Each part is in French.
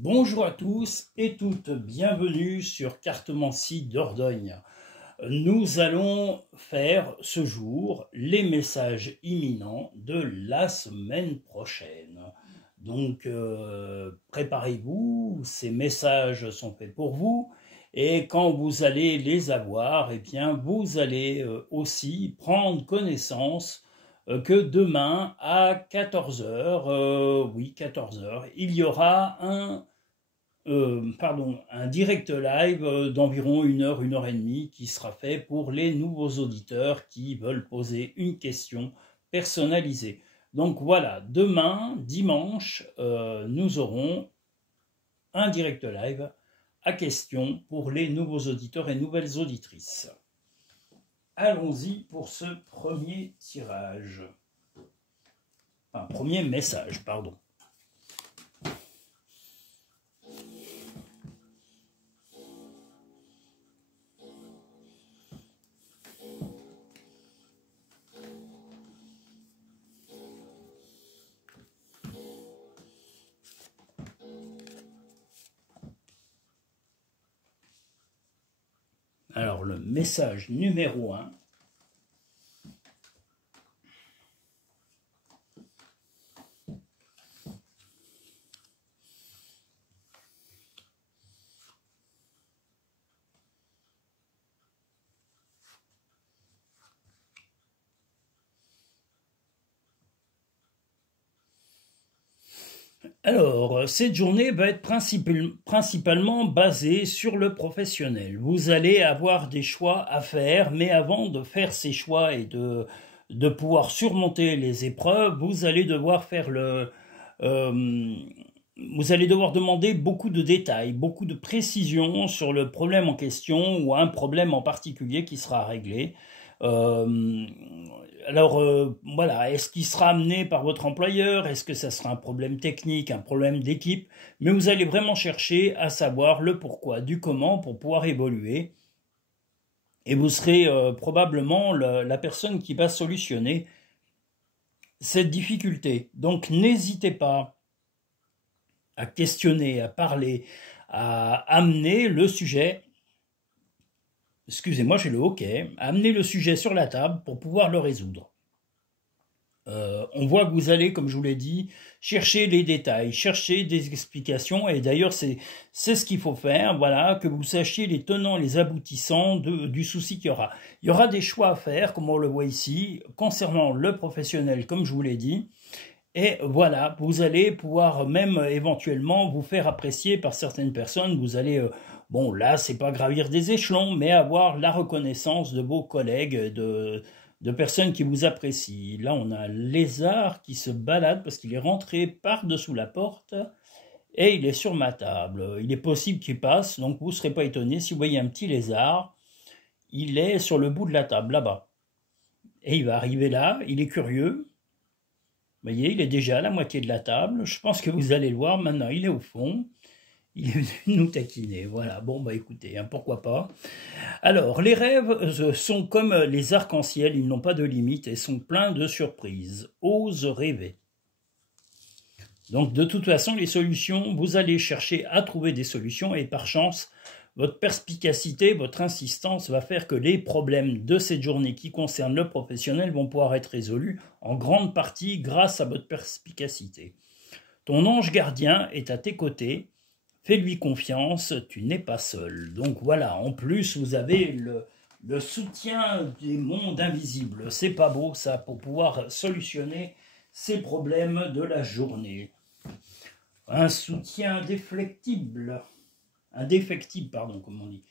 Bonjour à tous et toutes, bienvenue sur Cartomancie Dordogne. Nous allons faire ce jour les messages imminents de la semaine prochaine. Donc préparez-vous, ces messages sont faits pour vous et quand vous allez les avoir, eh bien, vous allez aussi prendre connaissance que demain à 14 heures, 14 heures, il y aura un direct live d'environ 1 heure et demie qui sera fait pour les nouveaux auditeurs qui veulent poser une question personnalisée. Donc voilà, demain, dimanche, nous aurons un direct live à question pour les nouveaux auditeurs et nouvelles auditrices. Allons-y pour ce premier tirage. Enfin, premier message, pardon. Alors, le message numéro 1. Alors, cette journée va être principalement basée sur le professionnel. Vous allez avoir des choix à faire, mais avant de faire ces choix et de pouvoir surmonter les épreuves, vous allez devoir faire vous allez devoir demander beaucoup de détails, beaucoup de précisions sur le problème en question ou un problème en particulier qui sera réglé. Voilà, est-ce qu'il sera amené par votre employeur? Est-ce que ça sera un problème technique, un problème d'équipe? Mais vous allez vraiment chercher à savoir le pourquoi, du comment pour pouvoir évoluer. Et vous serez probablement la personne qui va solutionner cette difficulté. Donc n'hésitez pas à questionner, à parler, à amener le sujet. Excusez-moi, j'ai le hoquet, amener le sujet sur la table pour pouvoir le résoudre. On voit que vous allez, comme je vous l'ai dit, chercher les détails, chercher des explications, et d'ailleurs c'est ce qu'il faut faire, voilà, que vous sachiez les tenants, les aboutissants du souci qu'il y aura. Il y aura des choix à faire, comme on le voit ici, concernant le professionnel, comme je vous l'ai dit, et voilà, vous allez pouvoir même éventuellement vous faire apprécier par certaines personnes, vous allez... bon, là, c'est pas gravir des échelons, mais avoir la reconnaissance de vos collègues, de personnes qui vous apprécient. Là, on a un lézard qui se balade parce qu'il est rentré par-dessous la porte et il est sur ma table. Il est possible qu'il passe, donc vous ne serez pas étonné si vous voyez un petit lézard. Il est sur le bout de la table, là-bas. Et il va arriver là, il est curieux. Vous voyez, il est déjà à la moitié de la table. Je pense que vous allez le voir. Maintenant, il est au fond. Il est venu nous taquiner, voilà, bon bah écoutez, hein, pourquoi pas. Alors, les rêves sont comme les arcs-en-ciel, ils n'ont pas de limite et sont pleins de surprises. Ose rêver. Donc de toute façon, les solutions, vous allez chercher à trouver des solutions et par chance, votre perspicacité, votre insistance va faire que les problèmes de cette journée qui concernent le professionnel vont pouvoir être résolus en grande partie grâce à votre perspicacité. Ton ange gardien est à tes côtés. Fais-lui confiance, tu n'es pas seul. Donc voilà, en plus, vous avez le soutien des mondes invisibles. C'est pas beau, ça, pour pouvoir solutionner ces problèmes de la journée. Un soutien indéfectible, pardon, comme on dit.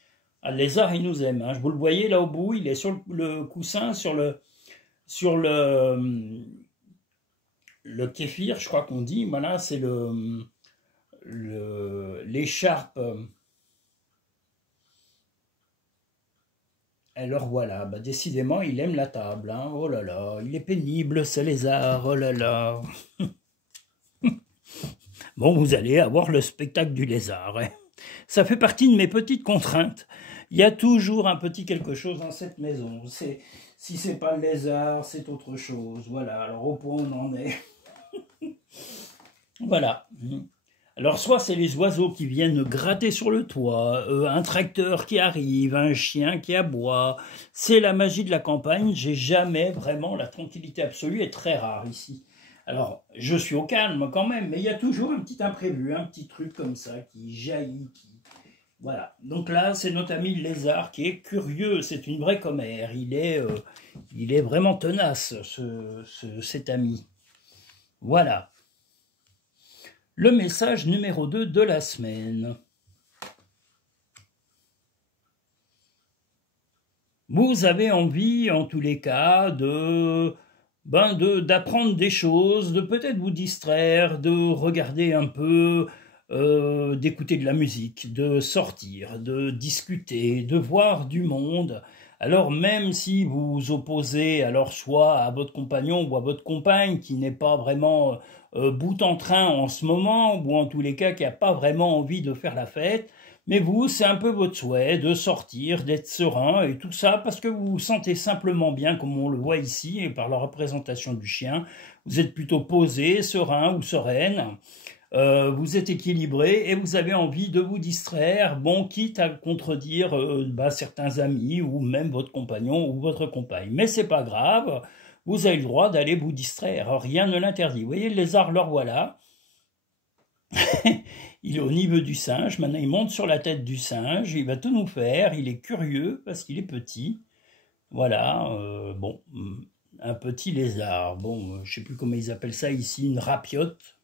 Ah, le lézard, il nous aime. Hein. Vous le voyez là au bout, il est sur le coussin, sur le kéfir, je crois qu'on dit. Voilà, c'est l'écharpe. Alors voilà, bah décidément il aime la table, hein. Oh là là, il est pénible ce lézard, oh là là. Bon, vous allez avoir le spectacle du lézard, hein. Ça fait partie de mes petites contraintes. Il y a toujours un petit quelque chose dans cette maison. Si c'est pas le lézard, c'est autre chose. Voilà, alors au point on en est. Voilà. Alors, soit c'est les oiseaux qui viennent gratter sur le toit, un tracteur qui arrive, un chien qui aboie. C'est la magie de la campagne. J'ai jamais vraiment la tranquillité absolue est très rare ici. Alors, je suis au calme quand même, mais il y a toujours un petit imprévu, un petit truc comme ça qui jaillit, qui... Voilà. Donc là, c'est notre ami le lézard qui est curieux. C'est une vraie commère. Il est vraiment tenace, cet ami. Voilà. Le message numéro 2 de la semaine. Vous avez envie, en tous les cas, d'apprendre des choses, de peut-être vous distraire, de regarder un peu, d'écouter de la musique, de sortir, de discuter, de voir du monde. Alors même si vous vous opposez alors soit à votre compagnon ou à votre compagne qui n'est pas vraiment bout en train en ce moment, ou en tous les cas qui n'a pas vraiment envie de faire la fête, mais vous, c'est un peu votre souhait de sortir, d'être serein et tout ça parce que vous vous sentez simplement bien, comme on le voit ici, et par la représentation du chien, vous êtes plutôt posé, serein ou sereine, vous êtes équilibré et vous avez envie de vous distraire, bon, quitte à contredire certains amis ou même votre compagnon ou votre compagne. Mais c'est pas grave, vous avez le droit d'aller vous distraire, rien ne l'interdit. Vous voyez, le lézard, le voilà. Il est au niveau du singe, maintenant il monte sur la tête du singe, il va tout nous faire, il est curieux parce qu'il est petit. Voilà, bon, un petit lézard. Bon, je sais plus comment ils appellent ça ici, une rapiote.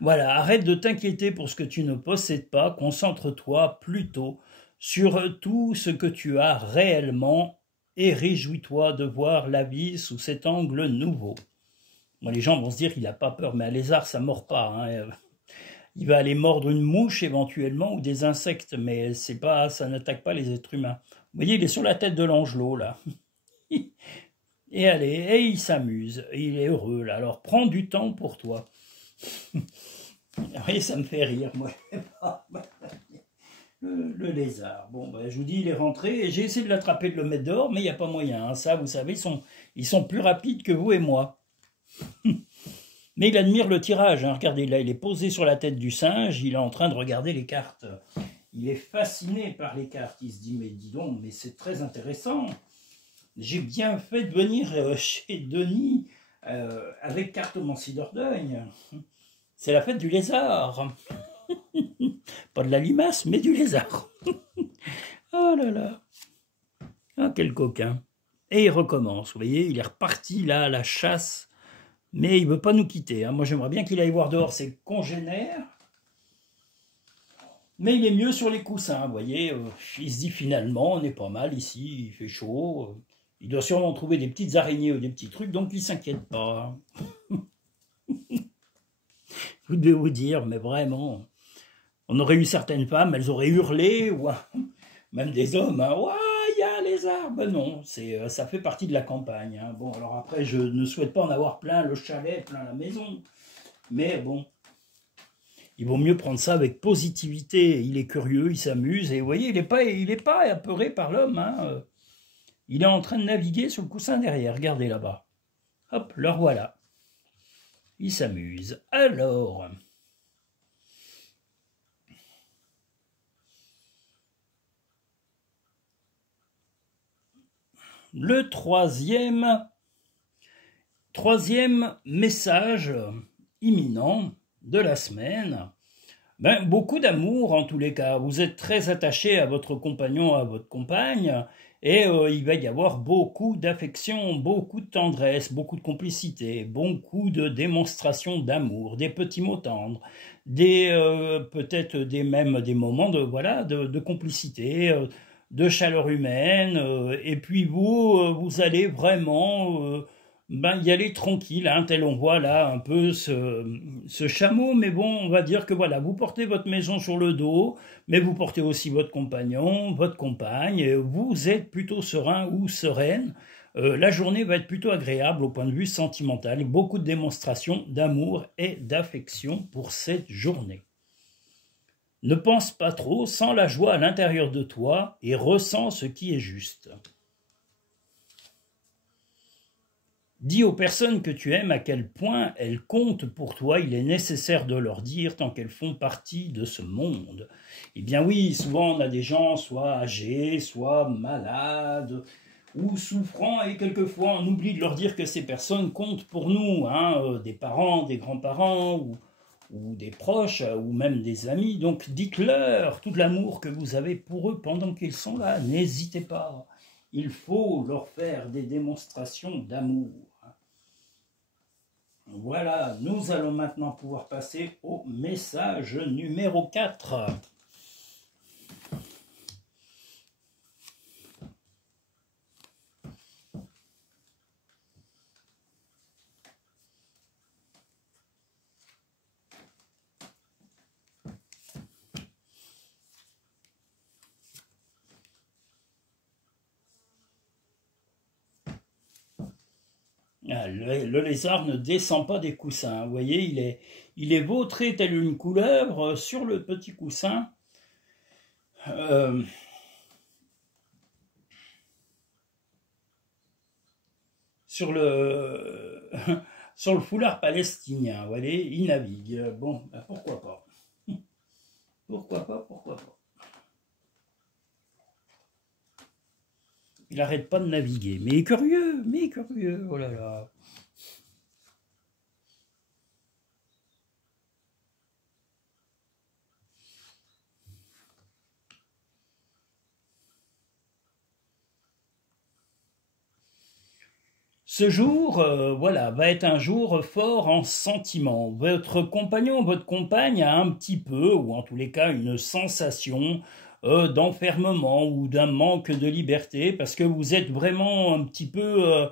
Voilà, arrête de t'inquiéter pour ce que tu ne possèdes pas, concentre-toi plutôt sur tout ce que tu as réellement et réjouis-toi de voir la vie sous cet angle nouveau. Bon, les gens vont se dire qu'il n'a pas peur, mais un lézard, ça ne mord pas. Hein. Il va aller mordre une mouche éventuellement ou des insectes, mais c'est pas, ça n'attaque pas les êtres humains. Vous voyez, il est sur la tête de l'angelot, là. Et allez, et il s'amuse, il est heureux, là. Alors prends du temps pour toi. Oui, ça me fait rire, moi. Le lézard. Bon, ben, je vous dis, il est rentré, et j'ai essayé de l'attraper, de le mettre dehors, mais il n'y a pas moyen. Hein. Ça, vous savez, ils sont plus rapides que vous et moi. Mais il admire le tirage. Hein. Regardez, là, il est posé sur la tête du singe, il est en train de regarder les cartes. Il est fasciné par les cartes. Il se dit, mais dis donc, mais c'est très intéressant. J'ai bien fait de venir chez Denis avec cartomancie d'Ordogne. C'est la fête du lézard. Pas de la limace, mais du lézard. Oh là là. Ah, quel coquin. Et il recommence, vous voyez, il est reparti là à la chasse. Mais il ne veut pas nous quitter. Hein. Moi, j'aimerais bien qu'il aille voir dehors ses congénères. Mais il est mieux sur les coussins, vous voyez. Il se dit finalement, on est pas mal ici, il fait chaud. Il doit sûrement trouver des petites araignées ou des petits trucs, donc il ne s'inquiète pas. Vous devez vous dire, mais vraiment, on aurait eu certaines femmes, elles auraient hurlé, ou même des hommes, hein, ouais, il y a les arbres. Non, ça fait partie de la campagne. Hein. Bon, alors après, je ne souhaite pas en avoir plein le chalet, plein la maison. Mais bon, il vaut mieux prendre ça avec positivité. Il est curieux, il s'amuse. Et vous voyez, il est pas apeuré par l'homme. Hein. Il est en train de naviguer sur le coussin derrière. Regardez là-bas. Hop, le revoilà. Il s'amuse. Alors... Le troisième message imminent de la semaine, beaucoup d'amour en tous les cas. Vous êtes très attaché à votre compagnon, à votre compagne, et il va y avoir beaucoup d'affection, beaucoup de tendresse, beaucoup de complicité, beaucoup de démonstration d'amour, des petits mots tendres, peut-être des moments de complicité, de chaleur humaine, et puis vous allez vraiment y aller tranquille, hein, tel on voit là un peu ce chameau, mais bon, on va dire que voilà, vous portez votre maison sur le dos, mais vous portez aussi votre compagnon, votre compagne, et vous êtes plutôt serein ou sereine, la journée va être plutôt agréable au point de vue sentimental, beaucoup de démonstrations d'amour et d'affection pour cette journée. Ne pense pas trop, sens la joie à l'intérieur de toi et ressens ce qui est juste. Dis aux personnes que tu aimes à quel point elles comptent pour toi, il est nécessaire de leur dire tant qu'elles font partie de ce monde. Eh bien oui, souvent on a des gens soit âgés, soit malades, ou souffrants, et quelquefois on oublie de leur dire que ces personnes comptent pour nous, hein, des parents, des grands-parents, ou des proches, ou même des amis. Donc dites-leur tout l'amour que vous avez pour eux pendant qu'ils sont là, n'hésitez pas. Il faut leur faire des démonstrations d'amour. Voilà, nous allons maintenant pouvoir passer au message numéro 4. Le lézard ne descend pas des coussins. Vous voyez, il est vautré tel une couleuvre sur le petit coussin. Sur le sur le foulard palestinien. Vous voyez, il navigue. Bon, ben pourquoi pas. Pourquoi pas, pourquoi pas. Il n'arrête pas de naviguer. Mais curieux, oh là là. Ce jour, voilà, va être un jour fort en sentiments. Votre compagnon, votre compagne a un petit peu, ou en tous les cas une sensation d'enfermement ou d'un manque de liberté, parce que vous êtes vraiment un petit peu,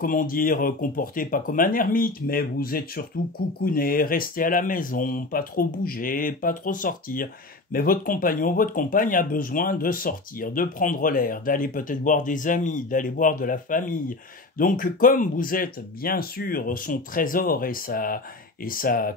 comment dire, comporté pas comme un ermite, mais vous êtes surtout coucouné, resté à la maison, pas trop bouger, pas trop sortir. Mais votre compagnon, votre compagne a besoin de sortir, de prendre l'air, d'aller peut-être voir des amis, d'aller voir de la famille. Donc, comme vous êtes bien sûr son trésor et sa,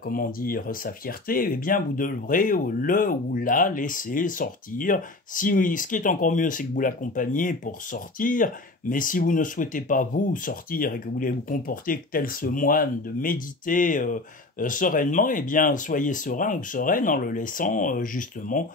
comment dire, sa fierté, eh bien, vous devrez le ou la laisser sortir. Si, ce qui est encore mieux, c'est que vous l'accompagnez pour sortir, mais si vous ne souhaitez pas vous sortir et que vous voulez vous comporter tel ce moine, de méditer sereinement, eh bien, soyez serein ou sereine en le laissant justement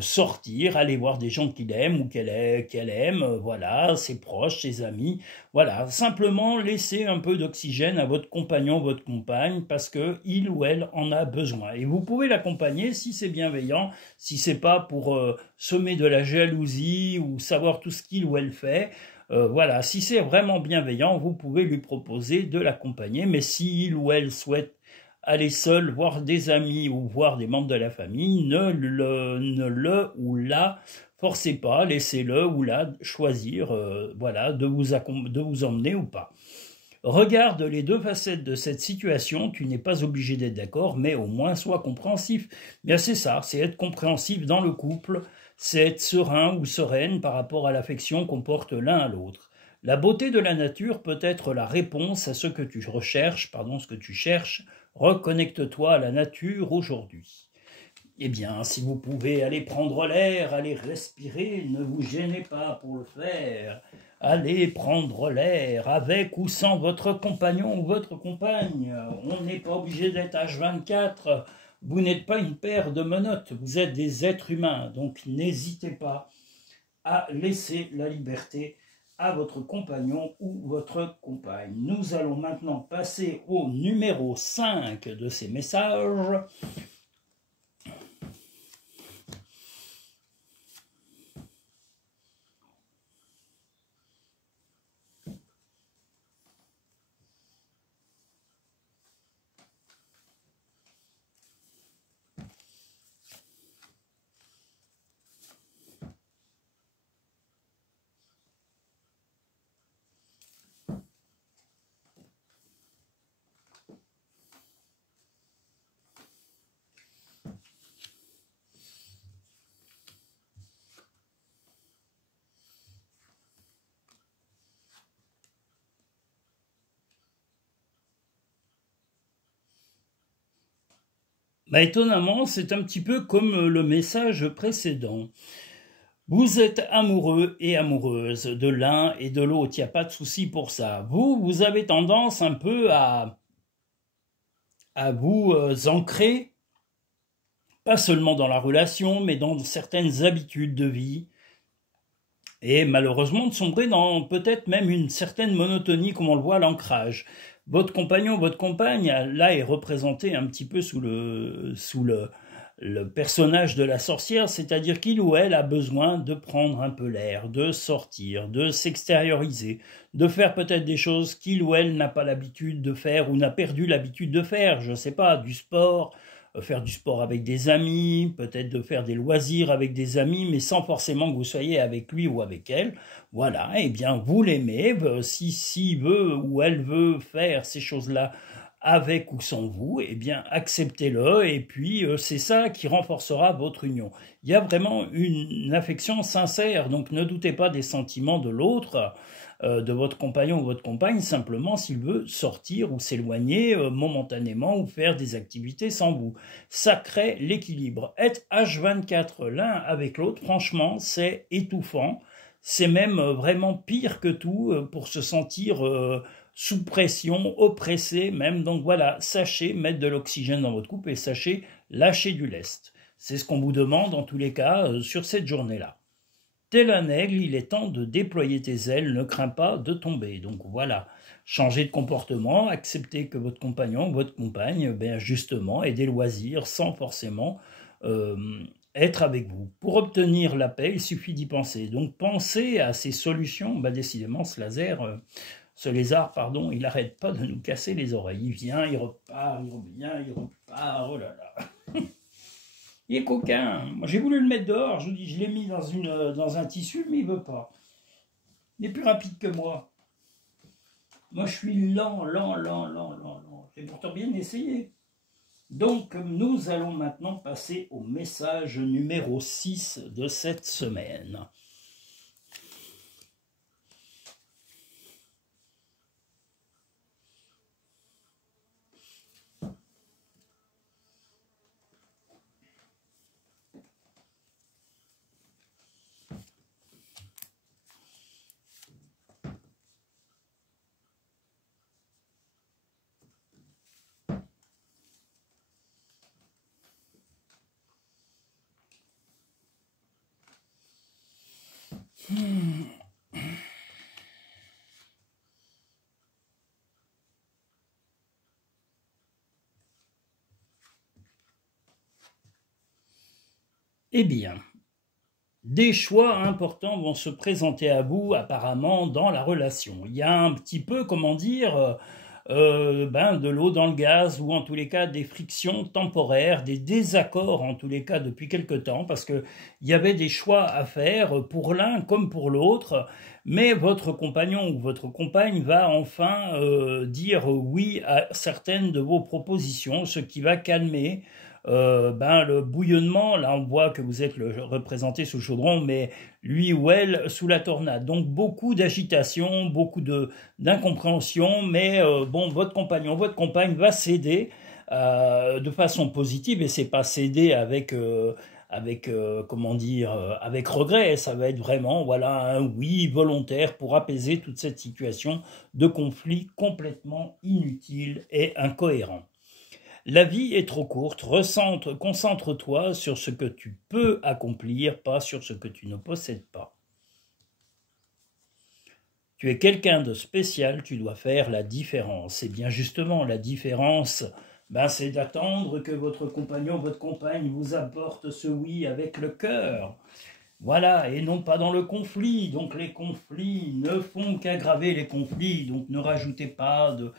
sortir, aller voir des gens qu'il aime ou qu'elle aime, voilà, ses proches, ses amis, voilà, simplement laissez un peu d'oxygène à votre compagnon, votre compagne, parce que il ou elle en a besoin. Et vous pouvez l'accompagner si c'est bienveillant, si c'est pas pour semer de la jalousie ou savoir tout ce qu'il ou elle fait. Voilà, si c'est vraiment bienveillant, vous pouvez lui proposer de l'accompagner, mais si il ou elle souhaite aller seul voir des amis ou voir des membres de la famille, ne le ou la forcez pas, laissez-le ou la choisir voilà, de vous emmener ou pas. Regarde les deux facettes de cette situation, tu n'es pas obligé d'être d'accord, mais au moins sois compréhensif. Bien c'est ça, c'est être compréhensif dans le couple, c'est être serein ou sereine par rapport à l'affection qu'on porte l'un à l'autre. La beauté de la nature peut être la réponse à ce que tu recherches, ce que tu cherches. Reconnecte-toi à la nature aujourd'hui. Eh bien, si vous pouvez aller prendre l'air, aller respirer, ne vous gênez pas pour le faire. Allez prendre l'air avec ou sans votre compagnon ou votre compagne. On n'est pas obligé d'être H24. Vous n'êtes pas une paire de menottes. Vous êtes des êtres humains. Donc n'hésitez pas à laisser la liberté à votre compagnon ou votre compagne. Nous allons maintenant passer au numéro 5 de ces messages. Étonnamment, c'est un petit peu comme le message précédent. Vous êtes amoureux et amoureuse de l'un et de l'autre, il n'y a pas de souci pour ça. Vous avez tendance un peu à vous ancrer, pas seulement dans la relation, mais dans certaines habitudes de vie, et malheureusement de sombrer dans peut-être même une certaine monotonie, comme on le voit à l'ancrage. Votre compagnon, votre compagne, là, est représenté un petit peu sous le personnage de la sorcière, c'est-à-dire qu'il ou elle a besoin de prendre un peu l'air, de sortir, de s'extérioriser, de faire peut-être des choses qu'il ou elle n'a pas l'habitude de faire ou n'a perdu l'habitude de faire, je ne sais pas, du sport, faire du sport avec des amis, peut-être de faire des loisirs avec des amis, mais sans forcément que vous soyez avec lui ou avec elle. Voilà, eh bien vous l'aimez, si veut ou elle veut faire ces choses-là avec ou sans vous, eh bien acceptez-le, et puis c'est ça qui renforcera votre union. Il y a vraiment une affection sincère, donc ne doutez pas des sentiments de l'autre, de votre compagnon ou votre compagne, simplement s'il veut sortir ou s'éloigner momentanément ou faire des activités sans vous. Ça crée l'équilibre. Être H24 l'un avec l'autre, franchement, c'est étouffant. C'est même vraiment pire que tout pour se sentir sous pression, oppressé même. Donc voilà, sachez mettre de l'oxygène dans votre couple et sachez lâcher du lest. C'est ce qu'on vous demande en tous les cas sur cette journée-là. Tel un aigle, il est temps de déployer tes ailes, ne crains pas de tomber. Donc voilà, changez de comportement, acceptez que votre compagnon, votre compagne, ben justement, ait des loisirs sans forcément être avec vous. Pour obtenir la paix, il suffit d'y penser. Donc pensez à ces solutions. Ben, décidément, ce lézard, pardon, il n'arrête pas de nous casser les oreilles. Il vient, il repart, il revient, il repart, oh là là. Il est coquin. Moi, j'ai voulu le mettre dehors. Je vous dis, je l'ai mis dans un tissu, mais il veut pas. Il est plus rapide que moi. Moi, je suis lent. J'ai pourtant bien essayé. Donc, nous allons maintenant passer au message numéro 6 de cette semaine. Eh bien, des choix importants vont se présenter à vous apparemment dans la relation. Il y a un petit peu, comment dire, de l'eau dans le gaz, ou en tous les cas des frictions temporaires, des désaccords en tous les cas depuis quelque temps, parce qu'il y avait des choix à faire pour l'un comme pour l'autre, mais votre compagnon ou votre compagne va enfin dire oui à certaines de vos propositions, ce qui va calmer le bouillonnement. Là on voit que vous êtes représenté sous le chaudron, mais lui ou elle sous la tornade. Donc beaucoup d'agitation, beaucoup d'incompréhension, mais votre compagnon, votre compagne va céder de façon positive, et c'est pas céder avec avec regret. Ça va être vraiment voilà un oui volontaire pour apaiser toute cette situation de conflit complètement inutile et incohérent. La vie est trop courte, concentre-toi sur ce que tu peux accomplir, pas sur ce que tu ne possèdes pas. Tu es quelqu'un de spécial, tu dois faire la différence. Et bien justement, la différence, c'est d'attendre que votre compagnon, votre compagne vous apporte ce oui avec le cœur. Voilà, et non pas dans le conflit. Donc les conflits ne font qu'aggraver les conflits, donc ne rajoutez pas de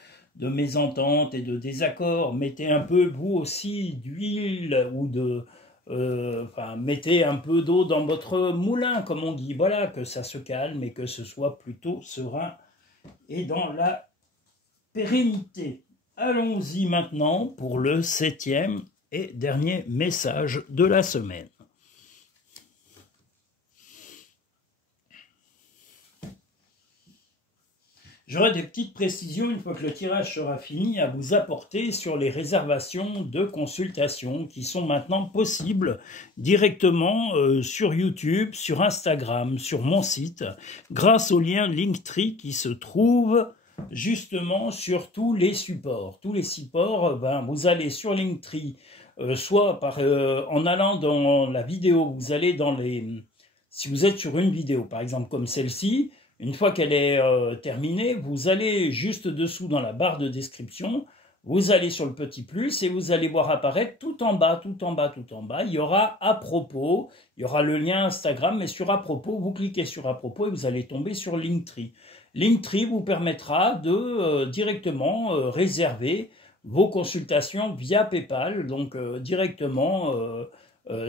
mésententes et de désaccords. Mettez un peu, vous aussi, d'huile ou mettez un peu d'eau dans votre moulin, comme on dit. Voilà, que ça se calme et que ce soit plutôt serein et dans la pérennité. Allons-y maintenant pour le 7e et dernier message de la semaine. j'aurai des petites précisions une fois que le tirage sera fini à vous apporter sur les réservations de consultation qui sont maintenant possibles directement sur YouTube, sur Instagram, sur mon site, grâce au lien Linktree qui se trouve justement sur tous les supports. Tous les supports, vous allez sur Linktree, soit en allant dans la vidéo, vous allez dans les... Si vous êtes sur une vidéo, par exemple comme celle-ci, une fois qu'elle est terminée, vous allez juste dessous dans la barre de description, vous allez sur le petit plus et vous allez voir apparaître tout en bas, il y aura à propos, il y aura le lien Instagram, mais sur à propos, vous cliquez sur à propos et vous allez tomber sur Linktree. Linktree vous permettra de directement réserver vos consultations via PayPal, donc directement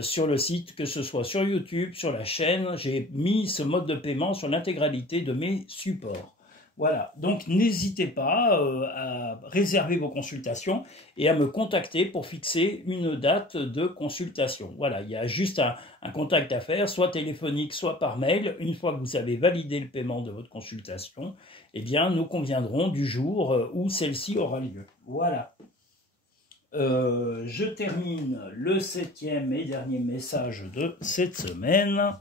sur le site, que ce soit sur YouTube, sur la chaîne. J'ai mis ce mode de paiement sur l'intégralité de mes supports. Voilà, donc n'hésitez pas à réserver vos consultations et à me contacter pour fixer une date de consultation. Voilà, il y a juste un contact à faire, soit téléphonique, soit par mail. Une fois que vous avez validé le paiement de votre consultation, eh bien, nous conviendrons du jour où celle-ci aura lieu. Voilà. Je termine le 7e et dernier message de cette semaine.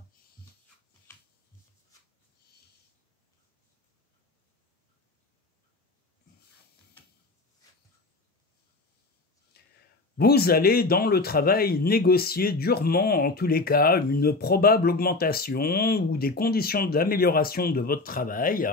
Vous allez dans le travail négocier durement, en tous les cas, une probable augmentation ou des conditions d'amélioration de votre travail.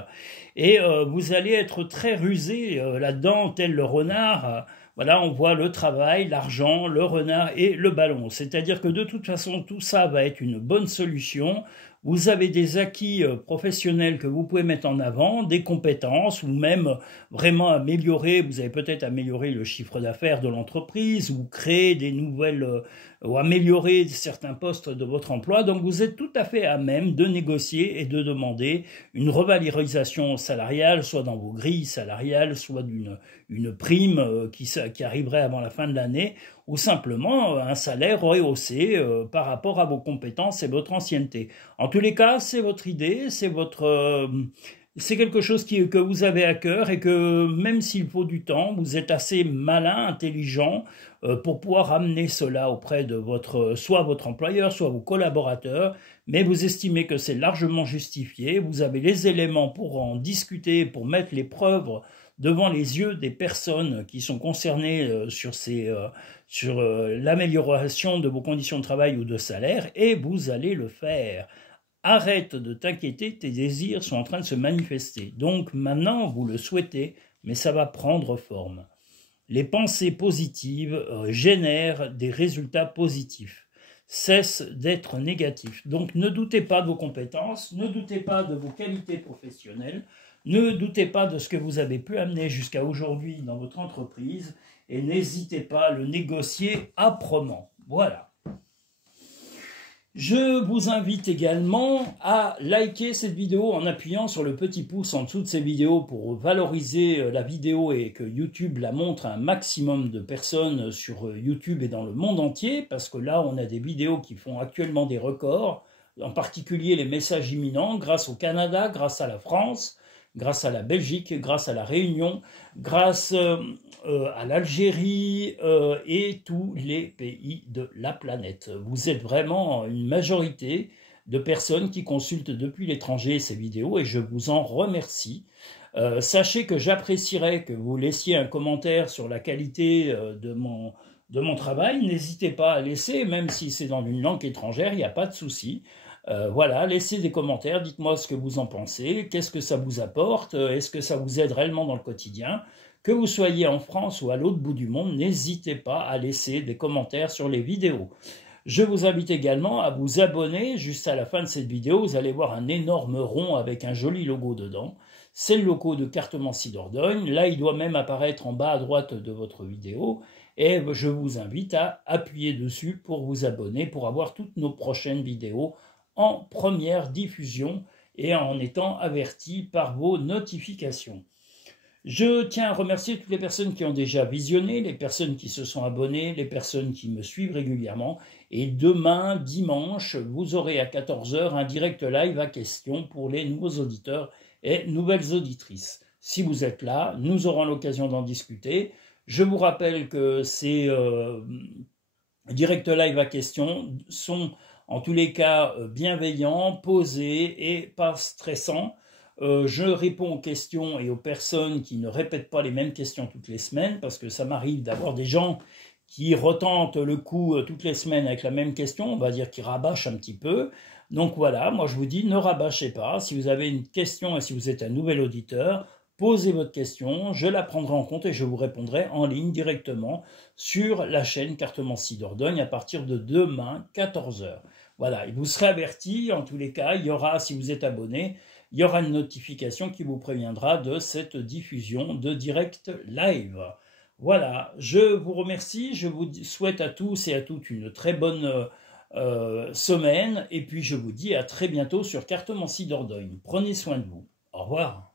Et vous allez être très rusé là-dedans, tel le renard. Voilà, on voit le travail, l'argent, le renard et le ballon. C'est-à-dire que de toute façon, tout ça va être une bonne solution. Vous avez des acquis professionnels que vous pouvez mettre en avant, des compétences, ou même vraiment améliorer, vous avez peut-être amélioré le chiffre d'affaires de l'entreprise, ou créer des nouvelles, ou améliorer certains postes de votre emploi. Donc vous êtes tout à fait à même de négocier et de demander une revalorisation salariale, soit dans vos grilles salariales, soit d'une prime qui arriverait avant la fin de l'année, ou simplement un salaire rehaussé par rapport à vos compétences et votre ancienneté. En tous les cas, c'est votre idée, c'est quelque chose que vous avez à cœur et que même s'il faut du temps, vous êtes assez malin, intelligent pour pouvoir amener cela auprès de soit votre employeur, soit vos collaborateurs, mais vous estimez que c'est largement justifié, vous avez les éléments pour en discuter, pour mettre les preuves devant les yeux des personnes qui sont concernées sur l'amélioration de vos conditions de travail ou de salaire, et vous allez le faire. Arrête de t'inquiéter, tes désirs sont en train de se manifester. Donc maintenant, vous le souhaitez, mais ça va prendre forme. Les pensées positives génèrent des résultats positifs. Cesse d'être négatif. Donc ne doutez pas de vos compétences, ne doutez pas de vos qualités professionnelles, ne doutez pas de ce que vous avez pu amener jusqu'à aujourd'hui dans votre entreprise et n'hésitez pas à le négocier âprement. Voilà. Je vous invite également à liker cette vidéo en appuyant sur le petit pouce en dessous de ces vidéos pour valoriser la vidéo et que YouTube la montre à un maximum de personnes sur YouTube et dans le monde entier, parce que là, on a des vidéos qui font actuellement des records, en particulier les messages imminents, grâce au Canada, grâce à la France, grâce à la Belgique, grâce à la Réunion, grâce à l'Algérie et tous les pays de la planète. Vous êtes vraiment une majorité de personnes qui consultent depuis l'étranger ces vidéos et je vous en remercie. Sachez que j'apprécierais que vous laissiez un commentaire sur la qualité de mon travail. N'hésitez pas à laisser, même si c'est dans une langue étrangère, il n'y a pas de souci. Voilà, laissez des commentaires, dites-moi ce que vous en pensez, qu'est-ce que ça vous apporte, est-ce que ça vous aide réellement dans le quotidien. Que vous soyez en France ou à l'autre bout du monde, n'hésitez pas à laisser des commentaires sur les vidéos. Je vous invite également à vous abonner. Juste à la fin de cette vidéo, vous allez voir un énorme rond avec un joli logo dedans. C'est le logo de Cartomancie Dordogne. Là, il doit même apparaître en bas à droite de votre vidéo. Et je vous invite à appuyer dessus pour vous abonner, pour avoir toutes nos prochaines vidéos en première diffusion et en étant averti par vos notifications. Je tiens à remercier toutes les personnes qui ont déjà visionné, les personnes qui se sont abonnées, les personnes qui me suivent régulièrement. Et demain, dimanche, vous aurez à 14 h un direct live à questions pour les nouveaux auditeurs et nouvelles auditrices. Si vous êtes là, nous aurons l'occasion d'en discuter. Je vous rappelle que ces direct live à questions sont en tous les cas bienveillants, posés et pas stressants. Je réponds aux questions et aux personnes qui ne répètent pas les mêmes questions toutes les semaines, parce que ça m'arrive d'avoir des gens qui retentent le coup toutes les semaines avec la même question, on va dire qu'ils rabâchent un petit peu. Donc voilà, moi je vous dis, ne rabâchez pas. Si vous avez une question et si vous êtes un nouvel auditeur, posez votre question, je la prendrai en compte et je vous répondrai en ligne directement sur la chaîne Cartomancie Dordogne à partir de demain, 14 h. Voilà, et vous serez averti, en tous les cas, il y aura, si vous êtes abonné, il y aura une notification qui vous préviendra de cette diffusion de direct live. Voilà, je vous remercie, je vous souhaite à tous et à toutes une très bonne semaine, et puis je vous dis à très bientôt sur Cartomancie Dordogne. Prenez soin de vous. Au revoir.